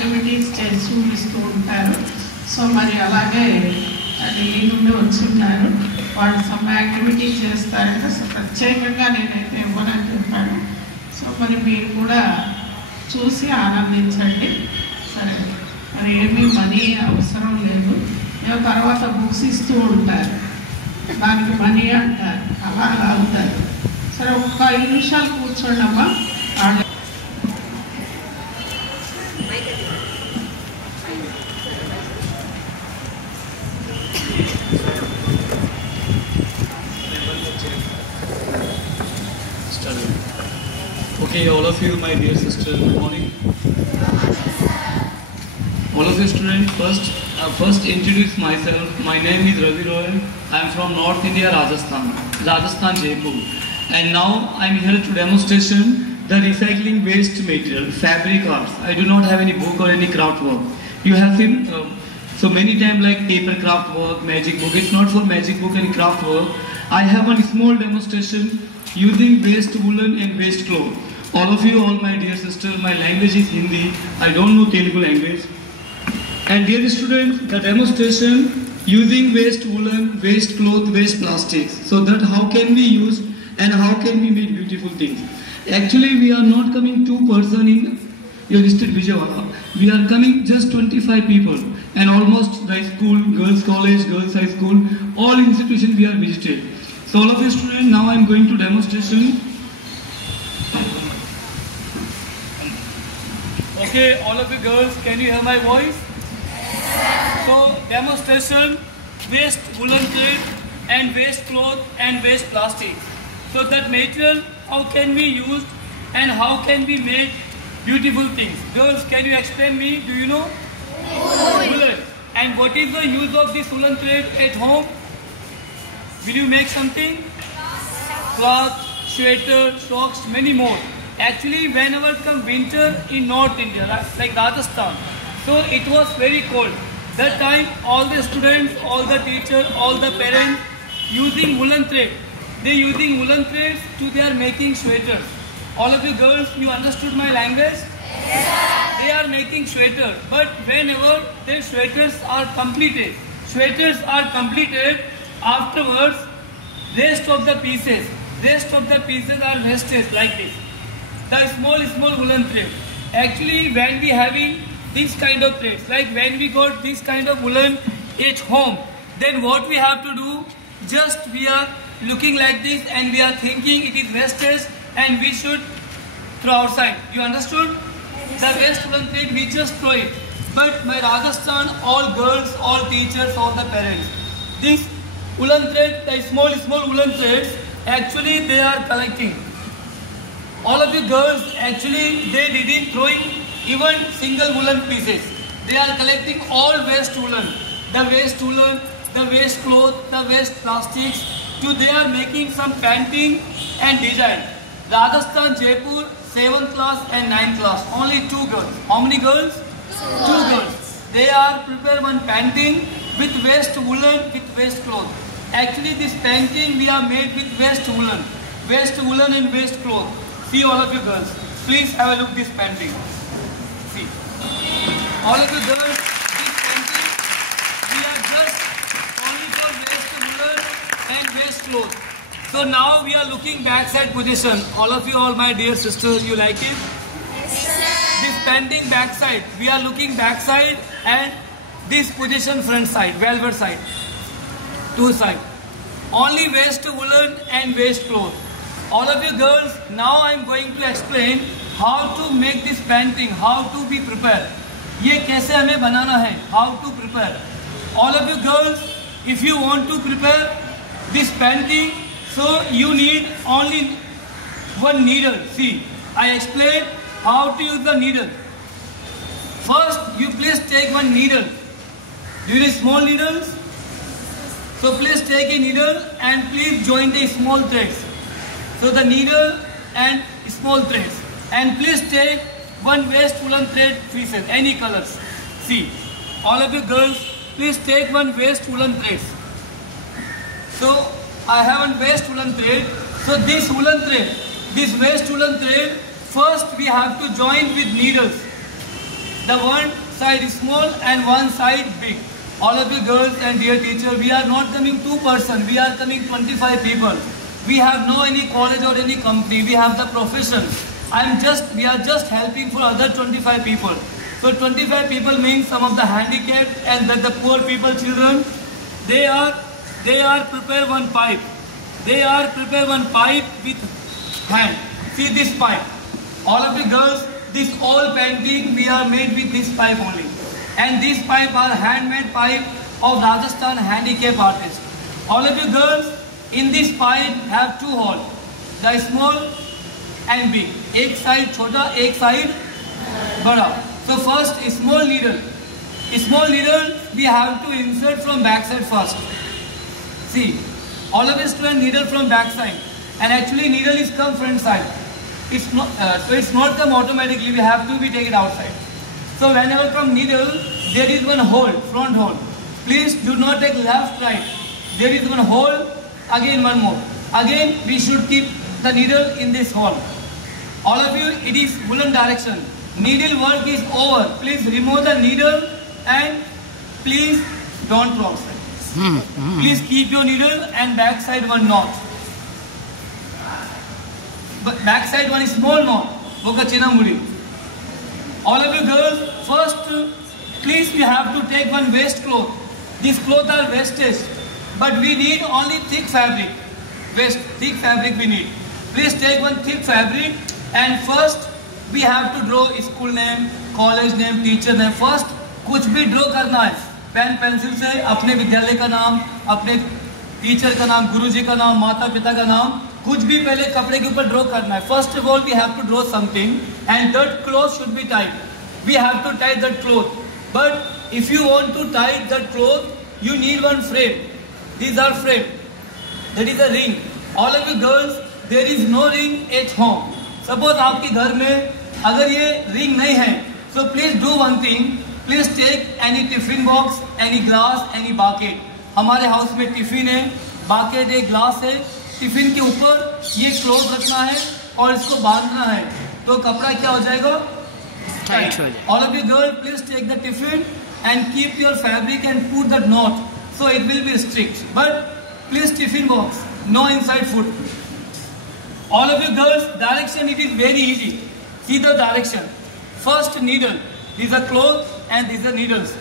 Activities చేసి చూపిస్తూ ఉంటారు. సో మరి అలాగే ఢిల్లీ నుండి వచ్చున్నారు. వాళ్ళు సమ్ యాక్టివిటీ చేస్తారంటే సో ప్రత్యేకంగా నేనైతే ఇవ్వనని చెప్పాను. సో మరి మీరు కూడా చూసి ఆనందించండి. సరే, మరి ఏమీ మనీ అవసరం లేదు. మేము తర్వాత బుక్స్ ఇస్తూ ఉంటారు, దానికి మనీ అంటారు, అలా అవుతారు. సరే, ఒక 5 నిమిషాలు కూర్చోండి అమ్మా. Okay, all of you, my dear sister, good morning. All of you students, first introduce myself. My name is Ravi Roy. I am from North India, Rajasthan, Jaipur. And now I am here to demonstration the recycling waste material, fabric arts. I do not have any book or any craft work. You have seen so many times like paper craft work, magic book. It's not for magic book and craft work. I have one small demonstration using waste woolen and waste cloth. All of you, all my dear sister, my language is Hindi. I don't know Telugu language. And dear students, the demonstration using waste woolen, waste cloth, waste plastics. So that how can we use and how can we make beautiful things. Actually, we are not coming 2 persons in your district Vijayawada. We are coming just 25 people. And almost the school, girls college, girls high school, all institutions we are visited. So all of you students, now I am going to demonstration. Okay, all of you girls, can you hear my voice? So demonstration, waste woolen thread and waste cloth and waste plastic. So that material, how can we use and how can we make beautiful things? Girls, can you explain me? Do you know? Woolen. And what is the use of this woolen thread at home? Will you make something? Cloth, sweater, socks, many more. Actually, whenever come winter in North India, like Rajasthan, so it was very cold. That time, all the students, all the teachers, all the parents using woolen thread. They using woolen threads they are making sweaters. All of you girls, you understood my language? Yes. They are making sweaters. But whenever their sweaters are completed, afterwards, rest of the pieces are wasted like this. The small woolen thread. Actually, when we having this kind of threads, like when we got this kind of woolen at home, then what we have to do? Just we are looking like this and we are thinking it is wastage and we should throw outside. You understood? The waste woolen thread, we just throw it. But my Rajasthan, all girls, all teachers, all the parents, this woolen thread, the small woolen threads, actually they are collecting. All of you girls, actually they didn't throwing even single woolen pieces. They are collecting all waste woolen, the waste cloth, the waste plastics. They are making some painting and design. Rajasthan, Jaipur, 7th class and 9th class, only 2 girls. How many girls? 2 girls. They are prepare one painting with waste woolen, with waste cloth. Actually, this painting we are made with waste woolen and waste cloth. See, all of you girls, please have a look this painting. See, all of you girls, this painting we are just only for waste woolen and waste cloth. So now we are looking backside position. All of you, all my dear sisters, you like it? Yes, sir. This painting backside, we are looking backside and this position front side, velvet side, 2 sides. Only waste woolen and waste cloth. All of you girls, now I am going to explain how to make this painting, how to be prepared. ये कैसे हमें बनाना है? How to prepare? All of you girls, if you want to prepare this painting, so you need only one needle. See, I explained how to use the needle. First, you please take one needle. Do you need small needles? So please take a needle and please join the small threads. So the needle and small threads. And please take one waste woolen thread pieces, any colors. See, all of you girls, please take one waste woolen thread. So I have one waste woolen thread. So this waste woolen thread, first we have to join with needles. The one side is small and one side big. All of you girls and dear teacher, we are not coming 2 persons, we are coming 25 people. We have no any college or any company, we have the profession. We are just helping for other 25 people. So 25 people means some of the handicapped and that the poor people, children, they are prepare one pipe. They are prepare one pipe with hand. See this pipe. All of you girls, this all painting we are made with this pipe only. And this pipe are handmade pipe of Rajasthan handicap artist. All of you girls, in this pipe have 2 holes. The small and big. एक side छोटा, एक side बड़ा. So first small needle. Small needle we have to insert from back side first. See, all of us students needle from back side, and actually needle is come front side. It's not so it's not come automatically. We have to be take it outside. So whenever come needle, there is one hole, front hole. Please do not take left, right. There is one hole. Again one more. Again we should keep the needle in this hole. All of you, it is woolen direction. Needle work is over. Please remove the needle and please don't throw outside. Please keep your needle and back side one knot. But back side one is small knot. Boka china muri. All of you girls, first please you have to take one waist cloth. These clothes are wastage, but we need only thick fabric. Thick fabric we need. Please take one thick fabric and first we have to draw school name, college name, teacher name. First कुछ भी draw करना है. Pen pencil से अपने विद्यालय का नाम, अपने टीचर का नाम, गुरुजी का नाम, माता पिता का नाम, कुछ भी पहले कपड़े के ऊपर ड्रॉ करना है. First of all we have to draw something and that cloth should be tied. We have to tie that cloth. But if you want to tie that cloth, you need one frame. These are frame. That is a ring. All of you girls, there is no ring at home. Suppose आपके घर में अगर ये ring नहीं है, so please do one thing. Please take any tiffin box, any glass, any bucket. हमारे house में tiffin है, बाकेट है, ग्लास है. टिफिन के ऊपर ये क्लोथ रखना है और इसको बांधना है, तो कपड़ा क्या हो जाएगा? All of you girls, please take the tiffin and keep your fabric and put that knot, so it will be strict. But please tiffin box, no inside food. All of you girls, direction it is very easy. See the direction. First needle. These are cloth and these are needles.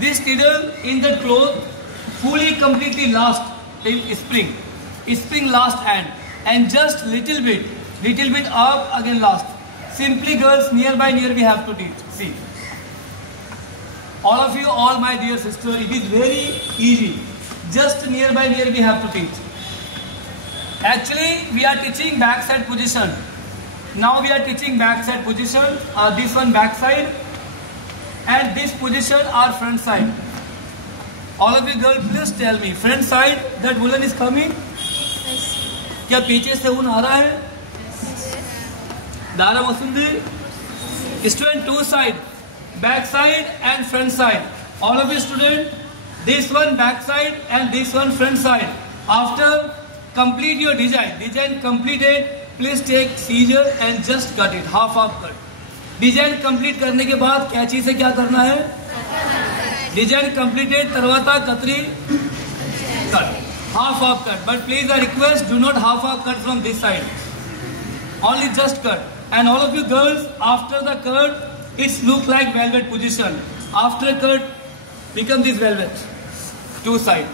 This needle in the cloth fully completely last till spring. Spring last and just little bit up again last. Simply girls, near by near we have to teach. See. All of you, all my dear sister, it is very easy. Just near by near we have to teach. Actually, we are teaching backside position. Now we are teaching backside position. This one backside, and this position are front side. All of you girls, please tell me, front side that woolen is coming? क्या पीछे से ऊन आ रहा है? Dara मसुंदी? Student two side, back side and front side. All of you student, this one back side and this one front side. After complete your design completed, please take scissor and just cut it, half cut. Design complete करने के बाद कैंची से क्या करना है? Design completed, तरवाता कतरी cut, half cut. But please I request, do not half cut from this side. Only just cut. And all of you girls, after the cut, it's look like velvet position. After cut, become this velvet. Two side.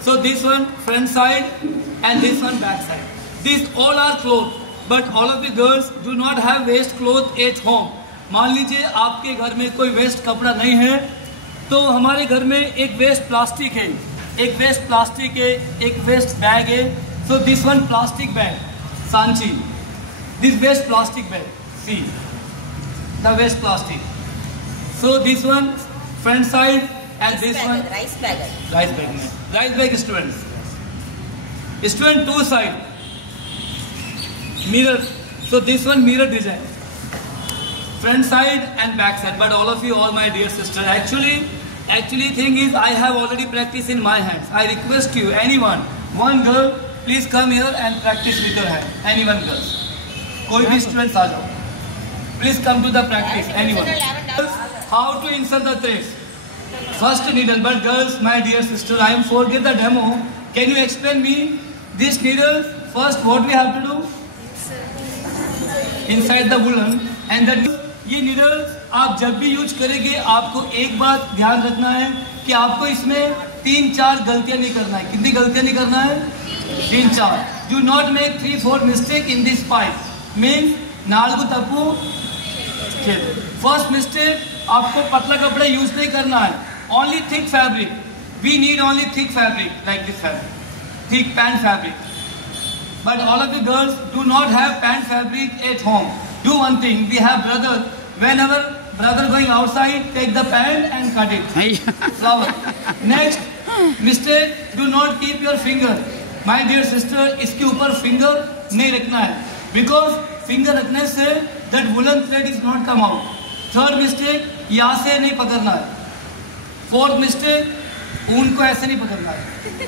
So this one front side and this one back side. These all are cloth. But all of you girls do not have waste cloth at home. मान लीजिए आपके घर में कोई waste कपड़ा नहीं है, तो हमारे घर में एक वेस्ट प्लास्टिक है, एक वेस्ट प्लास्टिक है, एक वेस्ट बैग है. So this one plastic bag, Sanchi, this waste plastic bag, see the waste plastic. So this one front side and this one rice bag में rice bag. Student two side mirror. So this one mirror design, front side and back side. But all of you, all my dear sister, actually thing is I have already practiced in my hands. I request you, anyone, one girl, please come here and practice with your hand. Anyone girls, कोई भी students आ जाओ, please come to the practice. Anyone. how to insert the threads. First needle, but girls, my dear sister, I am forget the demo. Can you explain me this needle? First, what we have to do? Inside the woolen, and that ये needles आप जब भी use करेंगे आपको एक बात ध्यान रखना है कि आपको इसमें 3-4 गलतियां नहीं करना है. कितनी गलतियां नहीं करना है? 3-4. Do not make 3-4 mistake in this pipe. Means नाल को तपू. First mistake, आपको पतला कपड़ा यूज नहीं करना है. Only thick fabric. We need only thick fabric like this fabric, thick pant fabric. But all of you girls do not have pant fabric at home. Do one thing. We have brother. Whenever brother going outside, take the pant and cut it. Flower. Next mistake. Do not keep your finger. My dear sister, इसके ऊपर finger नहीं रखना है. Because finger रखने से that woolen thread is not come out. Third mistake. यहाँ से नहीं पकड़ना है. Fourth mistake. ऊन को ऐसे नहीं पकड़ना है.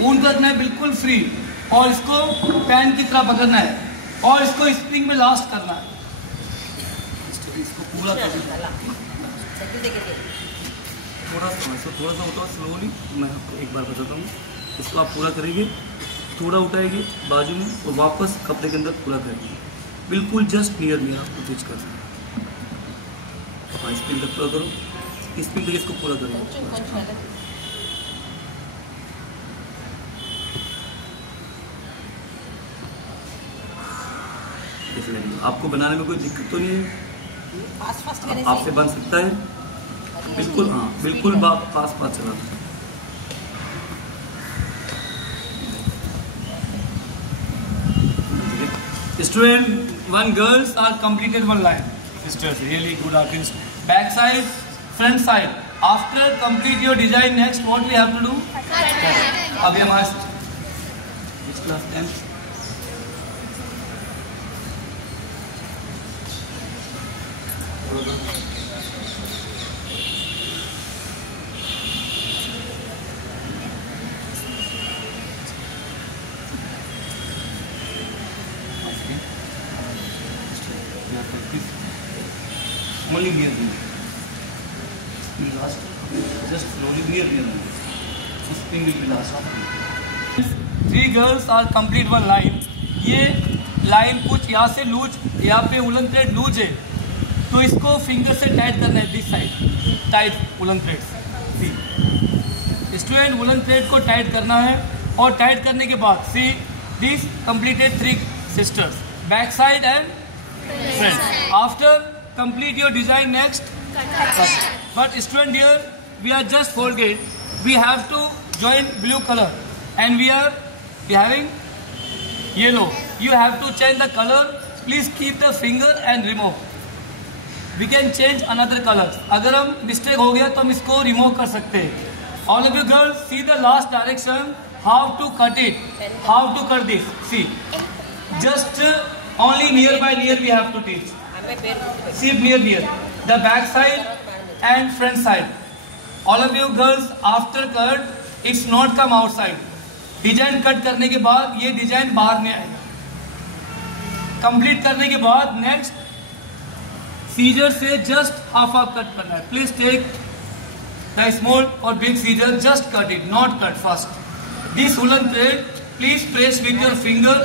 ऊन को रखना है बिल्कुल फ्री. और इसको पैन की तरह पकड़ना है और इसको स्प्रिंग में लास्ट करना है. इसको पूरा थोड़ा सा उठाओ स्लोली. मैं आपको एक बार बताता हूँ. इसको आप पूरा करेंगे, थोड़ा उठाएंगे बाजू में और वापस कपड़े के अंदर पूरा करेंगे. बिल्कुल जस्ट नियर में आपको टीच कर सकते. स्प्रिंग तक पूरा करो. स्प्रिंग तक इसको पूरा करो. आपको बनाने में कोई दिक्कत तो नहीं है? आपसे बन सकता है बिल्कुल. हाँ बिल्कुल पास चला. Student, one girls are completed one line. Sisters, really good artist. Back side, front side. After complete your design, next what we have to do? अभी हमारे which class 10? Only near the last. Just slowly near the spring will be last. 3 girls are complete one line. ये line कुछ यहाँ से loose, यहाँ पे woollen thread loose है तो इसको फिंगर से टाइट करना है. This side tight woollen thread. See student, woollen thread को टाइट करना है और टाइट करने के बाद see this completed 3 sisters back side and front. After complete your design, next cut. But student, here we are just forget we have to join blue color and we are having yellow. You have to change the color. Please keep the finger and remove. We can change another color. अगर हम mistake हो गया तो हम इसको remove कर सकते हैं. All of you girls see the last direction. How to cut it? How to cut this? See, just only near by near we have to teach. See near the back side and front side. All of you girls after cut it's not come outside. Design cut करने के बाद ये design बाहर में आएगा. Complete करने के बाद नेक्स्ट सीजर से जस्ट हाफ कट करना है. प्लीज टेक द स्मॉल और big scissor, just cut it, not cut first. This woollen thread please press with your finger.